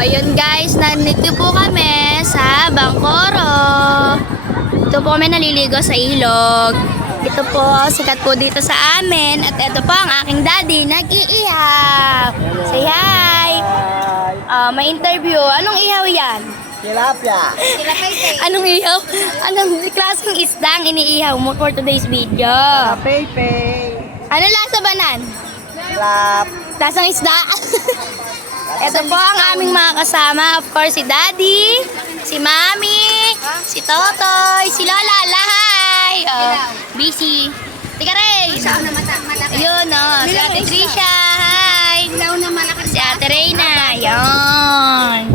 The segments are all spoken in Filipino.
ayun guys, nandito po kami sa Bancoro. Ito po kami naliligo sa ilog. Ito po, sikat po dito sa amin. At ito po ang aking daddy, nag-iihaw. Say hi! May interview. Anong ihaw yan? Tilapia. Anong ihaw? Anong klaseng isda ang iniihaw mo for today's video? Pepe. Ano lasa ba nan? Lap. Lasang isda? Ito po ang aming mga kasama. Of course, si Daddy, si Mami, si Totoy, si Lola. Lahay! Busy. Tika Ray! Ayun, si Ate Trisha. Hi! Si Ate Reyna. Ayun.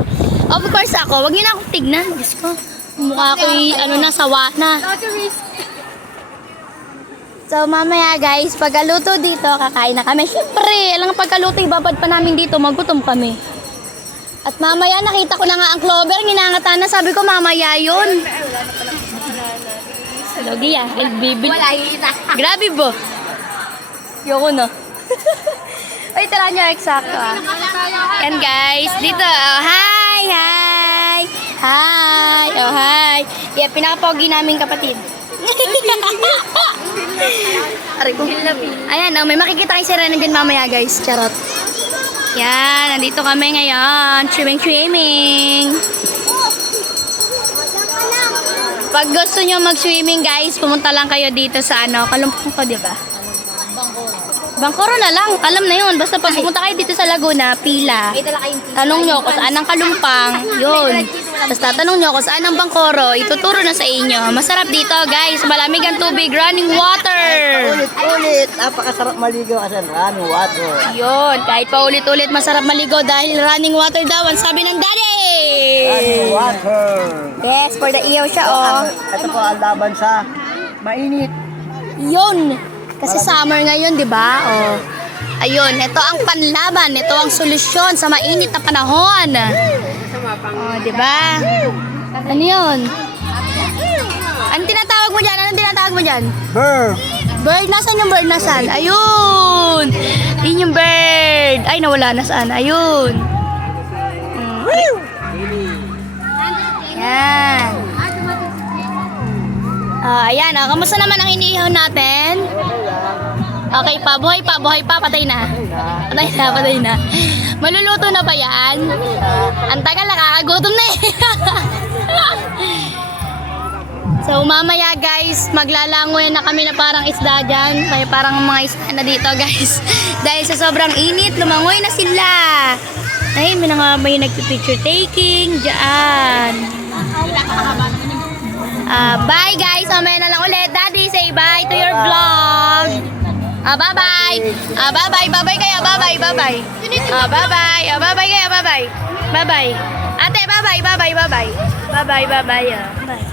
Of course ako, wag niyo na akong tignan. Diyos ko, mukha ko'y sawa na. So mamaya guys, pagkaluto dito, kakain na kami. Siyempre, alam nga pagkaluto, ibabad pa namin dito, magutom kami. At mamaya nakita ko na nga ang clover, ginangatan na, sabi ko mamaya yun. Logi ah, bibig. Grabe bo. Yoko no. Ay, tara nyo, eksakto ah. Yan guys, dito, oh, hi, hi. Hi, oh hi. Yeah, pinakapogi namin kapatid. Ayan, may makikita kayo si Renan dyan mamaya guys. Charot. Yan, nandito kami ngayon. Swimming. Pag gusto nyo mag-swimming guys, pumunta lang kayo dito sa Kalumpang ko, di ba? Bancoro na lang, alam na yun. Basta pag pumunta kayo dito sa Laguna, pila. Tanong nyo kung saan ang Kalumpang, yun. Tapos tatanong nyo kung saan ang Bancoro, ituturo na sa inyo. Masarap dito guys, malamig ang tubig, running water. Ulit. Napakasarap maligo kasi running water. Yun, kahit pa ulit-ulit masarap maligo dahil running water daw, ang sabi ng daddy. Running water. Yes, for the iyaw siya oh. Ito po ang laban sa mainit. Yun. Kasi summer ngayon, di ba? Oh. Ayun, ito ang panlaban, ito ang solusyon sa mainit na panahon. Oh, di ba? Ano 'yun? Anong tinatawag mo diyan? Anong tinatawag mo diyan? Bird. Bird, nasaan yung bird? Nasaan? Ayun. Yun yung bird. Ay, nawala na saan. Ayun. Yan. Ayan, kamusta naman ang iniihaw natin? Okay pa, buhay pa, patay na. Patay na. Maluluto na ba yan? Ang tagal, nakakagutom na eh. So mamaya guys, maglalangoy na kami na parang isda dyan. May parang mga isda na dito guys. Dahil sa sobrang init, lumangoy na sila. Ay, may nagpipicture taking dyan. Bye guys, mamaya na lang ulit. Daddy, say bye to your vlog. Bye-bye. Bye-bye kayo. Bye-bye. Bye-bye. Bye-bye kayo. Bye-bye. Ate, bye-bye. Bye.